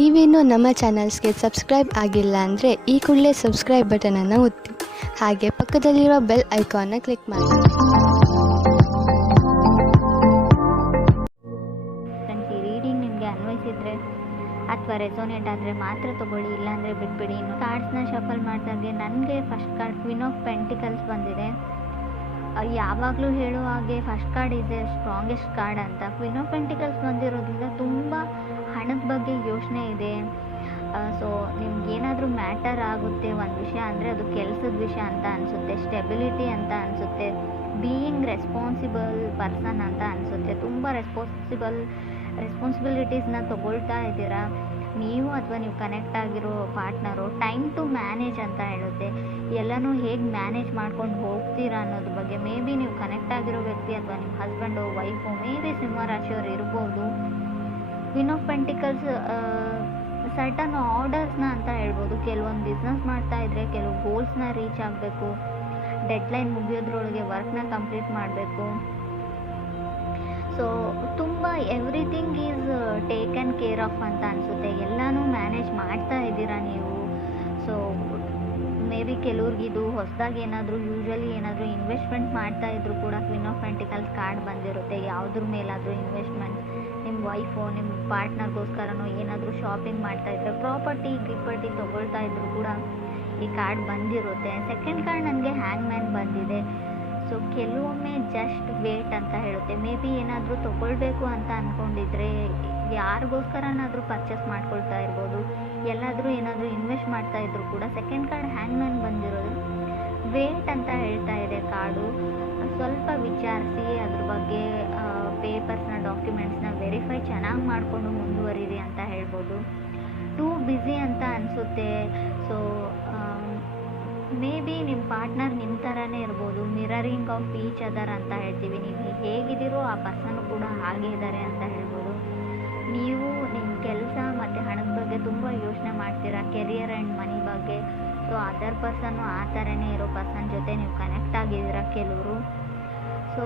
ನೀವೇನೂ ನಮ್ಮ ಚಾನಲ್ಸ್ಗೆ ಸಬ್ಸ್ಕ್ರೈಬ್ ಆಗಿಲ್ಲ ಅಂದರೆ ಈ ಕೂಡಲೇ ಸಬ್ಸ್ಕ್ರೈಬ್ ಬಟನನ್ನು ಒತ್ತಿ ಹಾಗೆ ಪಕ್ಕದಲ್ಲಿರುವ ಬೆಲ್ ಐಕಾನ್ನ ಕ್ಲಿಕ್ ಮಾಡಿ. ಈ ರೀಡಿಂಗ್ ನಿಮಗೆ ಅನ್ವಯಿಸಿದ್ರೆ ಅಥವಾ ರೆಸೋನೇಟ್ ಆದರೆ ಮಾತ್ರ ತೊಗೊಳ್ಳಿ, ಇಲ್ಲಾಂದರೆ ಬಿಟ್ಬಿಡಿ. ಇನ್ನು ಕಾರ್ಡ್ಸ್ನ ಶಫಲ್ ಮಾಡ್ದಾಗೆ ನನಗೆ first card queen of pentacles ಬಂದಿದೆ. ಯಾವಾಗಲೂ ಹೇಳುವ ಹಾಗೆ first card is A strongest card ಅಂತ. ಕ್ವೀನ್ ಆಫ್ ಪೆಂಟಿಕಲ್ಸ್ ಬಂದಿರೋದ್ರಿಂದ ತುಂಬ ಹಣದ ಬಗ್ಗೆ ಯೋಚನೆ ಇದೆ. ಸೊ ನಿಮ್ಗೇನಾದರೂ ಮ್ಯಾಟರ್ ಆಗುತ್ತೆ ಒಂದು ವಿಷಯ ಅಂದರೆ ಅದು ಕೆಲಸದ ವಿಷಯ ಅಂತ ಅನಿಸುತ್ತೆ, ಸ್ಟೆಬಿಲಿಟಿ ಅಂತ ಅನಿಸುತ್ತೆ, ಬೀಯಿಂಗ್ ರೆಸ್ಪಾನ್ಸಿಬಲ್ ಪರ್ಸನ್ ಅಂತ ಅನಿಸುತ್ತೆ. ತುಂಬ ರೆಸ್ಪಾನ್ಸಿಬಿಲಿಟೀಸ್ನ ತೊಗೊಳ್ತಾ ಇದ್ದೀರಾ ನೀವು ಅಥವಾ ನೀವು ಕನೆಕ್ಟ್ ಆಗಿರೋ ಪಾರ್ಟ್ನರು. ಟೈಮ್ ಟು ಮ್ಯಾನೇಜ್ ಅಂತ ಹೇಳುತ್ತೆ. ಎಲ್ಲನೂ ಹೇಗೆ ಮ್ಯಾನೇಜ್ ಮಾಡ್ಕೊಂಡು ಹೋಗ್ತೀರಾ ಅನ್ನೋದ್ರ ಬಗ್ಗೆ. ಮೇ ಬಿ ನೀವು ಕನೆಕ್ಟ್ ಆಗಿರೋ ವ್ಯಕ್ತಿ ಅಥವಾ ನಿಮ್ಮ ಹಸ್ಬೆಂಡು ವೈಫು ಮೇ ಬಿ ಸಿಂಹ ರಾಶಿಯವರು ಇರ್ಬೋದು. ಕ್ವೀನ್ ಆಫ್ ಪೆಂಟಿಕಲ್ಸ್ ಸರ್ಟನ್ ಆರ್ಡರ್ಸ್ನ ಅಂತ ಹೇಳ್ಬೋದು. ಕೆಲವೊಂದು ಬಿಸ್ನೆಸ್ ಮಾಡ್ತಾ ಇದ್ರೆ ಕೆಲವು ಗೋಲ್ಸ್ನ ರೀಚ್ ಆಗಬೇಕು, ಡೆಡ್ಲೈನ್ ಮುಗಿಯೋದ್ರೊಳಗೆ ವರ್ಕ್ನ ಕಂಪ್ಲೀಟ್ ಮಾಡಬೇಕು. ಸೊ ತುಂಬ everything is taken care of ಅಂತ ಅನಿಸುತ್ತೆ. ಎಲ್ಲನೂ ಮ್ಯಾನೇಜ್ ಮಾಡ್ತಾ ಇದ್ದೀರಾ ನೀವು. ಸೊ ಮೇ ಬಿ ಕೆಲವ್ರಿಗಿದು ಹೊಸದಾಗಿ ಯೂಶ್ವಲಿ ಏನಾದರೂ ಇನ್ವೆಸ್ಟ್ಮೆಂಟ್ ಮಾಡ್ತಾ ಇದ್ರು ಕೂಡ ಕ್ವೀನ್ ಆಫ್ ಪೆಂಟಿಕಲ್ಸ್ ಕಾರ್ಡ್ ಬಂದಿರುತ್ತೆ. ಯಾವುದ್ರ ಮೇಲಾದರೂ ಇನ್ವೆಸ್ಟ್ಮೆಂಟ್, ನಿಮ್ಮ ವೈಫು ನಿಮ್ಮ ಪಾರ್ಟ್ನರ್ಗೋಸ್ಕರನೋ ಏನಾದರೂ ಶಾಪಿಂಗ್ ಮಾಡ್ತಾ ಇದ್ರೆ, ಗಿಪ್ಪರ್ಟಿ ತೊಗೊಳ್ತಾ ಇದ್ರು ಕೂಡ ಈ ಕಾರ್ಡ್ ಬಂದಿರುತ್ತೆ. ಸೆಕೆಂಡ್ ಕಾರ್ಡ್ ನನಗೆ ಹ್ಯಾಂಗ್ ಮ್ಯಾನ್ ಬಂದಿದೆ. ಸೊ ಕೆಲವೊಮ್ಮೆ ಜಸ್ಟ್ ವೇಟ್ ಅಂತ ಹೇಳುತ್ತೆ. ಮೇ ಬಿ ಏನಾದರೂ ತೊಗೊಳ್ಬೇಕು ಅಂತ ಅಂದ್ಕೊಂಡಿದ್ರೆ, ಯಾರಿಗೋಸ್ಕರನಾದರೂ ಪರ್ಚೇಸ್ ಮಾಡ್ಕೊಳ್ತಾ ಇರ್ಬೋದು, ಎಲ್ಲಾದರೂ ಏನಾದರೂ ಇನ್ವೆಸ್ಟ್ ಮಾಡ್ತಾ ಇದ್ರು ಕೂಡ ಸೆಕೆಂಡ್ ಕಾರ್ಡ್ ಹ್ಯಾಂಗ್ ಮ್ಯಾನ್ ಬಂದಿರೋದು ವೇಟ್ ಅಂತ ಹೇಳ್ತಾ ಇದೆ ಕಾರ್ಡು. ಸ್ವಲ್ಪ ವಿಚಾರಿಸಿ ಅದ್ರ ಬಗ್ಗೆ ಪೇಪರ್ಸ್ನ ಡಾಕ್ಯುಮೆಂಟ್ಸ್ನ ವೆರಿಫೈ ಚೆನ್ನಾಗಿ ಮಾಡಿಕೊಂಡು ಮುಂದುವರಿರಿ ಅಂತ ಹೇಳ್ಬೋದು. ಟೂ ಬ್ಯುಸಿ ಅಂತ ಅನಿಸುತ್ತೆ. ಸೊ ಮೇ ಬಿ ನಿಮ್ಮ ಪಾರ್ಟ್ನರ್ ನಿಮ್ಮ ಥರನೇ ಇರ್ಬೋದು. ಮಿರರಿಂಗ್ ಆಫ್ ಈಚ್ ಅದರ್ ಅಂತ ಹೇಳ್ತೀವಿ. ನೀವು ಹೇಗಿದ್ದೀರೋ ಆ ಪರ್ಸನ್ ಕೂಡ ಹಾಗೆ ಇದ್ದಾರೆ ಅಂತ ಹೇಳ್ಬೋದು. ನೀವು ನಿಮ್ಮ ಕೆಲಸ ಮತ್ತು ಹಣದ ಬಗ್ಗೆ ತುಂಬ ಯೋಚನೆ ಮಾಡ್ತೀರಾ, ಕೆರಿಯರ್ ಆ್ಯಂಡ್ ಮನಿ ಬಗ್ಗೆ. ಸೊ ಅದರ್ ಪರ್ಸನ್ನು ಆ ಥರನೇ ಇರೋ ಪರ್ಸನ್ ಜೊತೆ ನೀವು ಕನೆಕ್ಟ್ ಆಗಿದ್ದೀರಾ ಕೆಲವರು. ಸೊ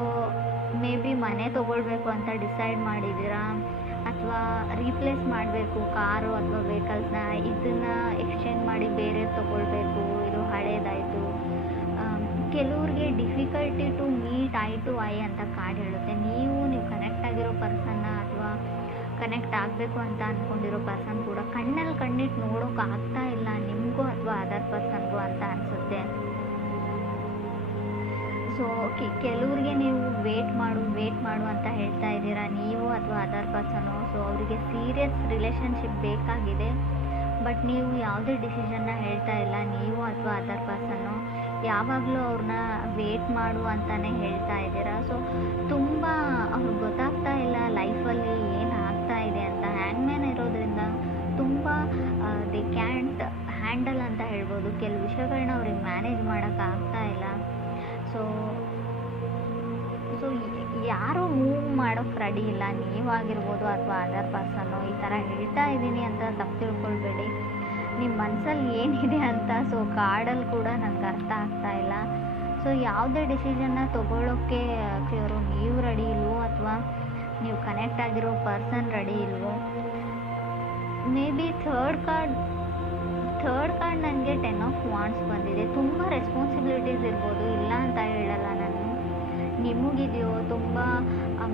ಮೇ ಬಿ ಮನೆ ತೊಗೊಳ್ಬೇಕು ಅಂತ ಡಿಸೈಡ್ ಮಾಡಿದ್ದೀರಾ, ಅಥವಾ ರೀಪ್ಲೇಸ್ ಮಾಡಬೇಕು ಕಾರು ಅಥವಾ ವೆಹಿಕಲ್ಸ್ನ, ಇದನ್ನು ಎಕ್ಸ್ಚೇಂಜ್ ಮಾಡಿ ಬೇರೆ ತೊಗೊಳ್ಬೇಕು, ಇದು ಹಳೇದಾಯಿತು. ಕೆಲವ್ರಿಗೆ difficulty to meet eye to eye ಅಂತ ಕಾರ್ಡ್ ಹೇಳುತ್ತೆ. ನೀವು ಕನೆಕ್ಟ್ ಆಗಿರೋ ಪರ್ಸನ್ನ ಅಥವಾ ಕನೆಕ್ಟ್ ಆಗಬೇಕು ಅಂತ ಅಂದ್ಕೊಂಡಿರೋ ಪರ್ಸನ್ ಕೂಡ ಕಣ್ಣಲ್ಲಿ ಕಣ್ಣಿಟ್ಟು ನೋಡೋಕೆ ಆಗ್ತಾ ಇಲ್ಲ ನಿಮಗೂ ಅಥವಾ ಅದರ್ ಪರ್ಸನ್ಗೂ ಅಂತ ಅನಿಸುತ್ತೆ. ಸೊ ಕೆಲವ್ರಿಗೆ ನೀವು ವೇಟ್ ಮಾಡು ಅಂತ ಹೇಳ್ತಾ ಇದ್ದೀರಾ ನೀವು ಅಥವಾ ಅದರ್ ಪರ್ಸನು. ಸೊ ಅವರಿಗೆ ಸೀರಿಯಸ್ ರಿಲೇಷನ್ಶಿಪ್ ಬೇಕಾಗಿದೆ, ಬಟ್ ನೀವು ಯಾವುದೇ ಡಿಸಿಷನ್ನ ಹೇಳ್ತಾ ಇಲ್ಲ ನೀವು ಅಥವಾ ಅದರ್ ಪರ್ಸನ್ನು. ಯಾವಾಗಲೂ ಅವ್ರನ್ನ ವೇಟ್ ಮಾಡು ಅಂತಲೇ ಹೇಳ್ತಾ ಇದ್ದೀರಾ. ಸೊ ತುಂಬ ಅವ್ರಿಗೆ ಗೊತ್ತಾಗ್ತಾ ಇಲ್ಲ ಲೈಫಲ್ಲಿ ಏನು ಆಗ್ತಾ ಇದೆ ಅಂತ. ಹ್ಯಾಂಗ್ ಮ್ಯಾನ್ ಇರೋದ್ರಿಂದ ತುಂಬ ದೇ ಕ್ಯಾಂಟ್ ಹ್ಯಾಂಡಲ್ ಅಂತ ಹೇಳ್ಬೋದು. ಕೆಲವು ವಿಷಯಗಳನ್ನ ಅವ್ರಿಗೆ ಮ್ಯಾನೇಜ್ ಮಾಡೋಕ್ಕಾಗ್ತಾ ಇಲ್ಲ. ಸೊ ಯಾರೂ ಮೂವ್ ಮಾಡೋಕ್ಕೆ ರೆಡಿ ಇಲ್ಲ, ನೀವಾಗಿರ್ಬೋದು ಅಥವಾ ಅದರ್ ಪರ್ಸನ್ನು. ಈ ಥರ ಹೇಳ್ತಾ ಇದ್ದೀನಿ ಅಂತ ತಪ್ಪು ತಿಳ್ಕೊಳ್ಬೇಡಿ, ನಿಮ್ಮ ಮನಸ್ಸಲ್ಲಿ ಏನಿದೆ ಅಂತ. ಸೊ ಕಾರ್ಡಲ್ಲಿ ಕೂಡ ನನಗೆ ಅರ್ಥ ಆಗ್ತಾ ಇಲ್ಲ. ಸೊ ಯಾವುದೇ ಡಿಸಿಷನ್ನ ತೊಗೊಳ್ಳೋಕ್ಕೆ ನೀವು ರೆಡಿ ಇಲ್ವೋ ಅಥವಾ ನೀವು ಕನೆಕ್ಟ್ ಆಗಿರೋ ಪರ್ಸನ್ ರೆಡಿ ಇಲ್ವೋ. ಮೇ ಬಿ ಥರ್ಡ್ ಕಾರ್ಡ್ ನನಗೆ 10 ಆಫ್ ವಾಂಡ್ಸ್ ಬಂದಿದೆ. ತುಂಬ ರೆಸ್ಪಾನ್ಸಿಬಿಲಿಟೀಸ್ ಇರ್ಬೋದು, ಇಲ್ಲ ಅಂತ ಹೇಳಲ್ಲ ನಾನು. ನಿಮಗಿದೆಯೋ ತುಂಬ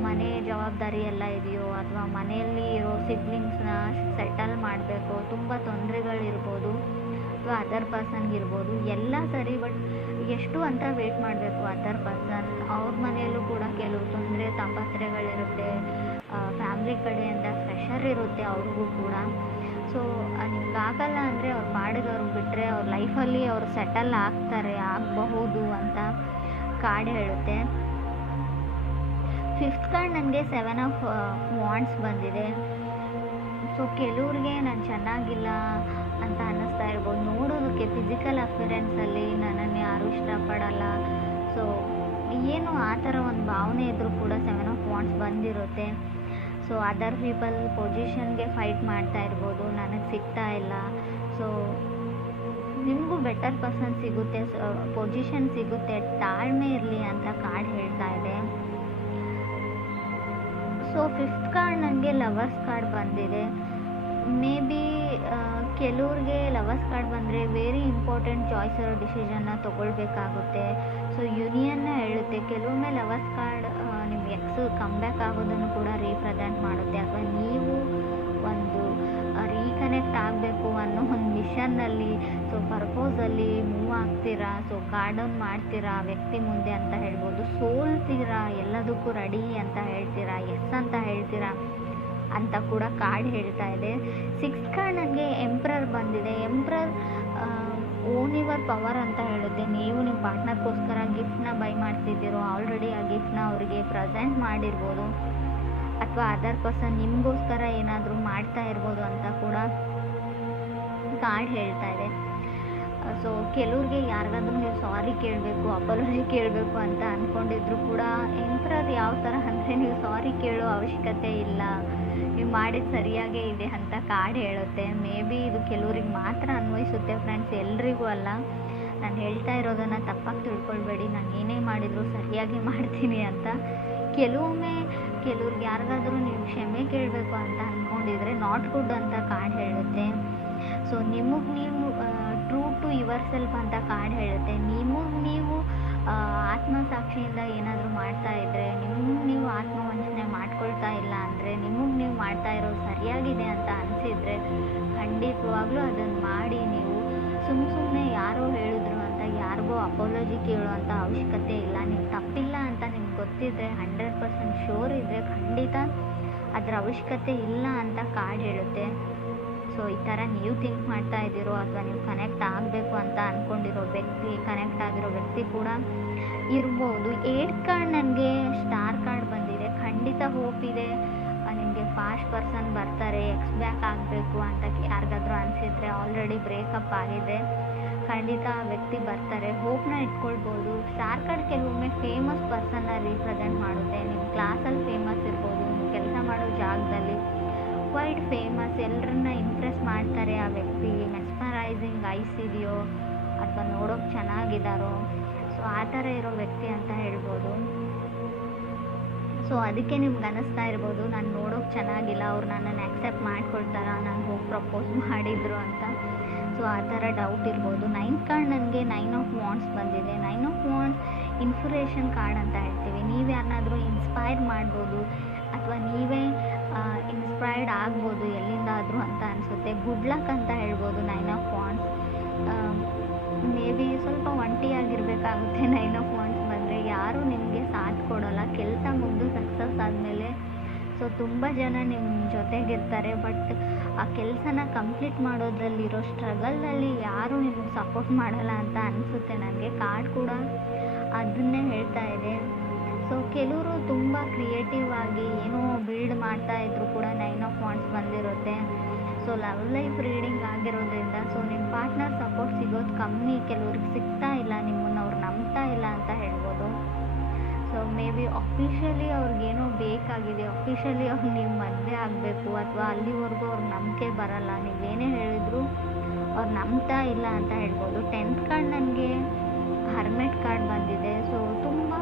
ಮನೆ ಜವಾಬ್ದಾರಿ ಎಲ್ಲ ಇದೆಯೋ, ಅಥವಾ ಮನೆಯಲ್ಲಿ ಇರೋ ಸಿಬ್ಲಿಂಗ್ಸ್ನ ಸೆಟಲ್ ಮಾಡಬೇಕು, ತುಂಬ ತೊಂದರೆಗಳಿರ್ಬೋದು, ಅಥವಾ ಅದರ್ ಪರ್ಸನ್ಗಿರ್ಬೋದು, ಎಲ್ಲ ಸರಿ. ಬಟ್ ಎಷ್ಟು ಅಂತ ವೇಟ್ ಮಾಡಬೇಕು ಅದರ್ ಪರ್ಸನ್. ಅವ್ರ ಮನೆಯಲ್ಲೂ ಕೂಡ ಕೆಲವು ತೊಂದರೆ ತಾಪತ್ರೆಗಳಿರುತ್ತೆ, ಫ್ಯಾಮ್ಲಿ ಕಡೆಯಿಂದ ಪ್ರೆಷರ್ ಇರುತ್ತೆ ಅವ್ರಿಗೂ ಕೂಡ. ಸೊ ನಿಮ್ಗಾಗಲ್ಲ ಅಂದರೆ ಅವ್ರ ಪಾಡಿಗೆ ಅವ್ರಿಗೆ ಬಿಟ್ಟರೆ ಅವ್ರ ಲೈಫಲ್ಲಿ ಅವರು ಸೆಟಲ್ ಆಗಬಹುದು ಅಂತ ಕಾರ್ಡ್ ಹೇಳುತ್ತೆ. ಫಿಫ್ತ್ ಕಾರ್ಡ್ ನನಗೆ 7 ಆಫ್ ವಾಂಡ್ಸ್ ಬಂದಿದೆ. ಸೊ ಕೆಲವ್ರಿಗೆ ನಾನು ಚೆನ್ನಾಗಿಲ್ಲ ಅಂತ ಅನ್ನಿಸ್ತಾ ಇರ್ಬೋದು. ನೋಡೋದಕ್ಕೆ ಫಿಸಿಕಲ್ ಅಪಿಯರೆನ್ಸಲ್ಲಿ ನನ್ನನ್ನು ಯಾರೂ ಇಷ್ಟಪಡಲ್ಲ, ಸೊ ಏನು ಆ ಥರ ಒಂದು ಭಾವನೆ ಇದ್ದರೂ ಕೂಡ 7 ಆಫ್ ವಾಂಡ್ಸ್ ಬಂದಿರುತ್ತೆ. ಸೊ ಅದರ್ ಪೀಪಲ್ ಪೊಸಿಷನ್ಗೆ ಫೈಟ್ ಮಾಡ್ತಾ ಇರ್ಬೋದು, ನನಗೆ ಸಿಗ್ತಾ ಇಲ್ಲ. ಸೊ ನಿಮಗೂ ಬೆಟರ್ ಪರ್ಸನ್ ಸಿಗುತ್ತೆ, ಪೊಸಿಷನ್ ಸಿಗುತ್ತೆ, ತಾಳ್ಮೆ ಇರಲಿ ಅಂತ ಕಾರ್ಡ್ ಹೇಳ್ತಾ ಇದೆ. ಸೊ ಫಿಫ್ತ್ ಕಾರ್ಡ್ ನನಗೆ ಲವರ್ಸ್ ಕಾರ್ಡ್ ಬಂದಿದೆ. ಮೇ ಬಿ ಕೆಲವ್ರಿಗೆ ಲವರ್ಸ್ ಕಾರ್ಡ್ ಬಂದರೆ ವೆರಿ ಇಂಪಾರ್ಟೆಂಟ್ ಚಾಯ್ಸ್ ಇರೋ ಡಿಸಿಷನ್ನ ತೊಗೊಳ್ಬೇಕಾಗುತ್ತೆ. ಸೊ ಯೂನಿಯನ್ನ ಹೇಳುತ್ತೆ. ಕೆಲವೊಮ್ಮೆ ಲವರ್ಸ್ ಕಾರ್ಡ್ ನಿಮ್ಮ ಎಕ್ಸ್ ಕಮ್ಬ್ಯಾಕ್ ಆಗೋದನ್ನು ಕೂಡ ರೀಪ್ರೆಸೆಂಟ್ ಮಾಡುತ್ತೆ, ಅಥವಾ ನೀವು ಒಂದು ರೀಕನೆಕ್ಟ್ ಆಗಬೇಕು ಅನ್ನೋ ಒಂದು ಮಿಷನ್ನಲ್ಲಿ, ಸೊ ಪರ್ಪೋಸಲ್ಲಿ ಮೂವ್ ಆಗ್ತೀರಾ. ಸೊ ಕಾರ್ಡ್ ಡೌನ್ ಮಾಡ್ತೀರಾ ವ್ಯಕ್ತಿ ಮುಂದೆ ಅಂತ ಹೇಳ್ಬೋದು. ಸೋಲ್ತೀರಾ, ಎಲ್ಲದಕ್ಕೂ ರೆಡಿ ಅಂತ ಹೇಳ್ತೀರಾ, ಎಸ್ ಅಂತ ಹೇಳ್ತೀರಾ ಅಂತ ಕೂಡ ಕಾರ್ಡ್ ಹೇಳ್ತಾ ಇದೆ. 6 ಕಾರ್ಡ್ ನನಗೆ ಎಂಪ್ರರ್ ಬಂದಿದೆ. ಎಂಪ್ರರ್ ಓನ್ ಯುವರ್ ಪವರ್ ಅಂತ ಹೇಳುತ್ತೆ. ನೀವು ನಿಮ್ಮ ಪಾರ್ಟ್ನರ್ಗೋಸ್ಕರ ಗಿಫ್ಟ್ನ ಬೈ ಮಾಡ್ತಿದ್ದೀರೋ, ಆಲ್ರೆಡಿ ಆ ಗಿಫ್ಟ್ನ ಅವರಿಗೆ ಪ್ರೆಸೆಂಟ್ ಮಾಡಿರ್ಬೋದು, ಅಥವಾ ಅದರ್ ಪರ್ಸನ್ ನಿಮಗೋಸ್ಕರ ಏನಾದರೂ ಮಾಡ್ತಾ ಇರ್ಬೋದು ಅಂತ ಕೂಡ ಕಾರ್ಡ್ ಹೇಳ್ತಾ ಇದೆ. ಸೊ ಕೆಲವ್ರಿಗೆ ಯಾರಿಗಾದ್ರೂ ನೀವು ಸಾರಿ ಕೇಳಬೇಕು, ಅಪಾಲಜಿ ಕೇಳಬೇಕು ಅಂತ ಅಂದ್ಕೊಂಡಿದ್ರು ಕೂಡ ಎಂಪ್ರರ್ ಯಾವ ಥರ ಅಂದರೆ ನೀವು ಸಾರಿ ಕೇಳೋ ಅವಶ್ಯಕತೆ ಇಲ್ಲ, ನೀವು ಮಾಡಿದ ಸರಿಯಾಗೇ ಇದೆ ಅಂತ ಕಾರ್ಡ್ ಹೇಳುತ್ತೆ. ಮೇ ಬಿ ಇದು ಕೆಲವ್ರಿಗೆ ಮಾತ್ರ ಅನ್ವಯಿಸುತ್ತೆ ಫ್ರೆಂಡ್ಸ್, ಎಲ್ರಿಗೂ ಅಲ್ಲ. ನಾನು ಹೇಳ್ತಾ ಇರೋದನ್ನು ತಪ್ಪಾಗಿ ತಿಳ್ಕೊಳ್ಬೇಡಿ, ನಾನು ಏನೇ ಮಾಡಿದರೂ ಸರಿಯಾಗಿ ಮಾಡ್ತೀನಿ ಅಂತ. ಕೆಲವ್ರಿಗೆ ಯಾರಿಗಾದ್ರೂ ನೀವು ಕ್ಷಮೆ ಕೇಳಬೇಕು ಅಂತ ಅಂದ್ಕೊಂಡಿದ್ರೆ ನಾಟ್ ಗುಡ್ ಅಂತ ಕಾರ್ಡ್ ಹೇಳುತ್ತೆ. ಸೊ ನಿಮಗೆ ನೀವು ಟ್ರೂ ಟು ಯುವರ್ ಸೆಲ್ಫ್ ಅಂತ ಕಾರ್ಡ್ ಹೇಳುತ್ತೆ. ನೀವು ಆತ್ಮಸಾಕ್ಷಿಯಿಂದ ಏನಾದರೂ ಮಾಡ್ತಾ ಇದ್ದರೆ, ನೀವು ಆತ್ಮವಂಚನೆ ಮಾಡ್ಕೊಳ್ತಾ ಇಲ್ಲ ಅಂದರೆ, ನಿಮಗೆ ನೀವು ಮಾಡ್ತಾ ಇರೋದು ಸರಿಯಾಗಿದೆ ಅಂತ ಅನಿಸಿದರೆ ಖಂಡಿತವಾಗ್ಲೂ ಅದನ್ನು ಮಾಡಿ. ನೀವು ಸುಮ್ಮನೆ ಯಾರೋ ಹೇಳಿದ್ರು ಅಂತ ಯಾರಿಗೋ ಅಪಾಲಜಿ ಕೇಳುವಂಥ ಅವಶ್ಯಕತೆ ಇಲ್ಲ. ನೀವು ತಪ್ಪಿಲ್ಲ ಅಂತ ನಿಮ್ಗೆ ಗೊತ್ತಿದ್ದರೆ, 100% ಶೋರ್ ಇದ್ದರೆ ಖಂಡಿತ ಅದರ ಅವಶ್ಯಕತೆ ಇಲ್ಲ ಅಂತ ಕಾರ್ಡ್ ಹೇಳುತ್ತೆ. ಸೊ ಈ ಥರ ನೀವು ಥಿಂಕ್ ಮಾಡ್ತಾ ಇದ್ದೀರೋ, ಅಥವಾ ನೀವು ಕನೆಕ್ಟ್ ಆಗಬೇಕು ಅಂತ ಅಂದ್ಕೊಂಡಿರೋ ವ್ಯಕ್ತಿ, ಕನೆಕ್ಟ್ ಆಗಿರೋ ವ್ಯಕ್ತಿ ಕೂಡ ಇರ್ಬೋದು. 8 ಕಾರ್ಡ್ ನನಗೆ ಸ್ಟಾರ್ ಕಾರ್ಡ್ ಬಂದಿದೆ. ಖಂಡಿತ ಹೋಪ್ ಇದೆ, ನಿಮಗೆ ಫಾಸ್ಟ್ ಪರ್ಸನ್ ಬರ್ತಾರೆ. ಎಕ್ಸ್ ಬ್ಯಾಕ್ ಆಗಬೇಕು ಅಂತ ಯಾರಿಗಾದ್ರೂ ಅನಿಸಿದರೆ, ಆಲ್ರೆಡಿ ಬ್ರೇಕಪ್ ಆಗಿದೆ, ಖಂಡಿತ ಆ ವ್ಯಕ್ತಿ ಬರ್ತಾರೆ. ಹೋಪ್ನ ಇಟ್ಕೊಳ್ಬೋದು. ಸ್ಟಾರ್ ಕಾರ್ಡ್ ಕೆಲವೊಮ್ಮೆ ಫೇಮಸ್ ಪರ್ಸನ್ನ ರೀಪ್ರೆಸೆಂಟ್ ಮಾಡುತ್ತೆ. ನಿಮ್ಮ ಕ್ಲಾಸಲ್ಲಿ ಫೇಮಸ್ ಇರ್ಬೋದು, ನೀವು ಕೆಲಸ ಮಾಡೋ ಜಾಗದಲ್ಲಿ ವೈಡ್ ಫೇಮಸ್, ಎಲ್ಲರನ್ನ ಇಂಪ್ರೆಸ್ ಮಾಡ್ತಾರೆ ಆ ವ್ಯಕ್ತಿ. ಮೆಸ್ಮರೈಸಿಂಗ್ ಐಸ್ ಇದೆಯೋ, ಅಥವಾ ನೋಡೋಕೆ ಚೆನ್ನಾಗಿದ್ದಾರೋ, ಸೊ ಆ ಥರ ಇರೋ ವ್ಯಕ್ತಿ ಅಂತ ಹೇಳ್ಬೋದು. ಸೊ ಅದಕ್ಕೆ ನಿಮ್ಗೆ ಅನ್ನಿಸ್ತಾ ಇರ್ಬೋದು, ನಾನು ನೋಡೋಕೆ ಚೆನ್ನಾಗಿಲ್ಲ, ಅವ್ರು ನನ್ನನ್ನು ಆ್ಯಕ್ಸೆಪ್ಟ್ ಮಾಡ್ಕೊಳ್ತಾರ, ನಾನು ಹೋಗಿ ಪ್ರಪೋಸ್ ಮಾಡಿದ್ರು ಅಂತ. ಸೊ ಆ ಥರ ಡೌಟ್ ಇರ್ಬೋದು. 9 ಕಾರ್ಡ್ ನನಗೆ 9 ಆಫ್ ವಾಂಡ್ಸ್ ಬಂದಿದೆ. 9 ಆಫ್ ವಾಂಡ್ಸ್ ಇನ್ಸ್ಪಿರೇಷನ್ ಕಾರ್ಡ್ ಅಂತ ಹೇಳ್ತೀವಿ. ನೀವು ಯಾರನ್ನಾದರೂ ಇನ್ಸ್ಪೈರ್ ಮಾಡ್ಬೋದು, ಅಥವಾ ನೀವೇ ಇನ್ಸ್ಪೈರ್ಡ್ ಆಗ್ಬೋದು ಎಲ್ಲಿಂದಾದರೂ ಅಂತ ಅನಿಸುತ್ತೆ. ಗುಡ್ ಲಕ್ ಅಂತ ಹೇಳ್ಬೋದು 9 ಆಫ್ ವಾಂಡ್ಸ್. ಮೇ ಬಿ ಸ್ವಲ್ಪ ಒಂಟಿಯಾಗಿರಬೇಕಾಗುತ್ತೆ 9 ಆಫ್ ವಾಂಡ್ಸ್ ಬಂದರೆ. ಯಾರೂ ನಿಮಗೆ ಸಾಥ್ ಕೊಡೋಲ್ಲ. ಕೆಲಸ ಮುಗಿದು ಸಕ್ಸಸ್ ಆದಮೇಲೆ ಸೊ ತುಂಬ ಜನ ನಿಮ್ಮ ಜೊತೆಗಿರ್ತಾರೆ, ಬಟ್ ಆ ಕೆಲಸನ ಕಂಪ್ಲೀಟ್ ಮಾಡೋದ್ರಲ್ಲಿರೋ ಸ್ಟ್ರಗಲ್ನಲ್ಲಿ ಯಾರೂ ನಿಮಗೆ ಸಪೋರ್ಟ್ ಮಾಡಲ್ಲ ಅಂತ ಅನಿಸುತ್ತೆ ನನಗೆ. ಕಾರ್ಡ್ ಕೂಡ ಅದನ್ನೇ ಹೇಳ್ತಾ ಇದೆ. ಸೊ ಕೆಲವರು ತುಂಬ ಕ್ರಿಯೇಟಿವ್ ಆಗಿ ಏನೋ ಬಿಲ್ಡ್ ಮಾಡ್ತಾ ಇದ್ರು ಕೂಡ 9 ಆಫ್ ವಾಂಡ್ಸ್ ಬಂದಿರುತ್ತೆ. ಸೊ ಲವ್ ಲೈಫ್ ರೀಡಿಂಗ್ ಆಗಿರೋದ್ರಿಂದ ಸೊ ನಿಮ್ಮ ಪಾರ್ಟ್ನರ್ ಸಪೋರ್ಟ್ ಸಿಗೋದು ಕಮ್ಮಿ, ಕೆಲವ್ರಿಗೆ ಸಿಗ್ತಾ ಇಲ್ಲ, ನಿಮ್ಮನ್ನು ಅವ್ರು ನಂಬ್ತಾ ಇಲ್ಲ ಅಂತ ಹೇಳ್ಬೋದು. ಸೊ ಮೇ ಬಿ ಅಫಿಷಿಯಲಿ ಅವ್ರಿಗೇನೋ ಬೇಕಾಗಿದೆ, ಅಫಿಷಿಯಲಿ ಅವ್ರು ನೀವು ಮದುವೆ ಆಗಬೇಕು, ಅಥವಾ ಅಲ್ಲಿವರೆಗೂ ಅವ್ರಿಗೆ ನಂಬಿಕೆ ಬರಲ್ಲ, ನೀವೇನೇ ಹೇಳಿದ್ರು ಅವ್ರು ನಂಬ್ತಾ ಇಲ್ಲ ಅಂತ ಹೇಳ್ಬೋದು. 10th ಕಾರ್ಡ್ ನನಗೆ ಹರ್ಮೆಟ್ ಕಾರ್ಡ್ ಬಂದಿದೆ. ಸೊ ತುಂಬ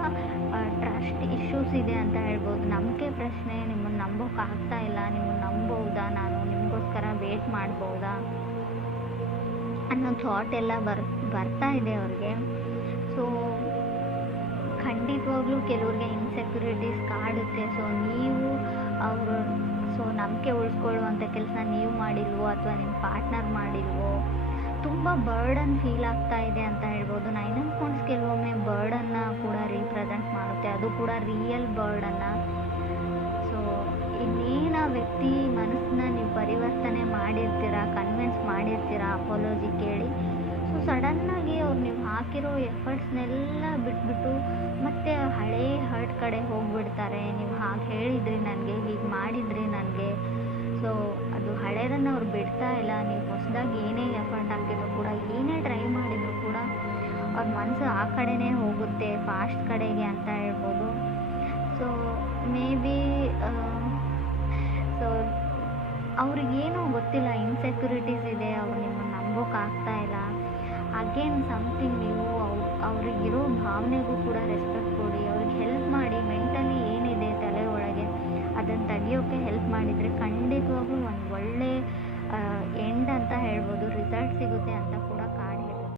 ಟ್ರಸ್ಟ್ ಇಶ್ಯೂಸ್ ಇದೆ ಅಂತ ಹೇಳ್ಬೋದು. ನಂಬಿಕೆ ಪ್ರಶ್ನೆ, ನಿಮ್ಮನ್ನು ನಂಬೋಕ್ಕಾಗ್ತಾ ಇಲ್ಲ, ನಿಮ್ಮನ್ನು ನಂಬೋದಾ, ನಾನು ನಿಮಗೋಸ್ಕರ ವೇಟ್ ಮಾಡ್ಬೋದಾ ಅನ್ನೋ ಥಾಟ್ ಎಲ್ಲ ಬರ್ತಾ ಇದೆ ಅವ್ರಿಗೆ. ಸೊ ಖಂಡಿತವಾಗ್ಲೂ ಕೆಲವ್ರಿಗೆ ಇನ್ಸೆಕ್ಯೂರಿಟೀಸ್ ಕಾಡುತ್ತೆ. ಸೊ ನೀವು ಅವರು ನಂಬಿಕೆ ಉಳಿಸ್ಕೊಳ್ಳುವಂಥ ಕೆಲಸ ನೀವು ಮಾಡಿಲ್ವೋ, ಅಥವಾ ನಿಮ್ಮ ಪಾರ್ಟ್ನರ್ ಮಾಡಿಲ್ವೋ, ತುಂಬ ಬರ್ಡನ್ ಫೀಲ್ ಆಗ್ತಾ ಇದೆ ಅಂತ ಹೇಳ್ಬೋದು. 9 ಆಫ್ ವಾಂಡ್ಸ್ ಕೆಲವೊಮ್ಮೆ ಬರ್ಡನ್ನು ಕೂಡ ರೀಪ್ರೆಸೆಂಟ್ ಮಾಡುತ್ತೆ, ಅದು ಕೂಡ ರಿಯಲ್ ಬರ್ಡನ್ನು. ಸೊ ಇನ್ನೇನು ಆ ವ್ಯಕ್ತಿ ಮನಸ್ಸನ್ನ ನೀವು ಪರಿವರ್ತನೆ ಮಾಡಿರ್ತೀರ, ಕನ್ವಿನ್ಸ್ ಮಾಡಿರ್ತೀರ ಅಪಾಲಜಿ ಕೇಳಿ. ಸೊ ಸಡನ್ನಾಗಿ ಅವ್ರು ನೀವು ಹಾಕಿರೋ ಎಫರ್ಟ್ಸ್ನೆಲ್ಲ ಬಿಟ್ಬಿಟ್ಟು ಮತ್ತೆ ಹಳೇ ಹರ್ಟ್ ಕಡೆ ಹೋಗಿಬಿಡ್ತಾರೆ. ನೀವು ಹಾಗೆ ಹೇಳಿದ್ರಿ ನನಗೆ, ಹೀಗೆ ಮಾಡಿದ್ರಿ ನನಗೆ. ಸೊ ಅದು ಹಳೇದನ್ನು ಅವ್ರು ಬಿಡ್ತಾ ಇಲ್ಲ. ನೀವು ಹೊಸದಾಗಿ ಏನೇ ಎಫರ್ಟ್ ಹಾಕಿದ್ರು ಕೂಡ, ಏನೇ ಟ್ರೈ ಮಾಡಿದ್ರು ಕೂಡ ಅವ್ರ ಮನಸ್ಸು ಆ ಕಡೆನೇ ಹೋಗುತ್ತೆ, ಫಾಸ್ಟ್ ಕಡೆಗೆ ಅಂತ ಹೇಳ್ಬೋದು. ಸೊ ಮೇ ಬಿ ಸೊ ಅವ್ರಿಗೇನೋ ಗೊತ್ತಿಲ್ಲ, ಇನ್ಸೆಕ್ಯೂರಿಟೀಸ್ ಇದೆ, ಅವ್ರು ನಿಮ್ಮನ್ನು ನಂಬೋಕ್ಕಾಗ್ತಾ ಇಲ್ಲ. ಅಗೇನ್ ಸಮಥಿಂಗ್ ನೀವು ಅವ್ರಿಗಿರೋ ಭಾವನೆಗೂ ಕೂಡ ರೆಸ್ಪೆಕ್ಟ್ ಕೊಡಿ, ಅವ್ರಿಗೆ ಹೆಲ್ಪ್ ಮಾಡಿ. ಮೆಂಟಲಿ ಏನಿದೆ ತಲೆ ಒಳಗೆ ಅದನ್ನು ತೆಗಿಯೋಕ್ಕೆ ಹೆಲ್ಪ್ ಮಾಡಿದರೆ ಖಂಡಿತವಾಗ್ಲೂ ಒಂದು ಒಳ್ಳೆ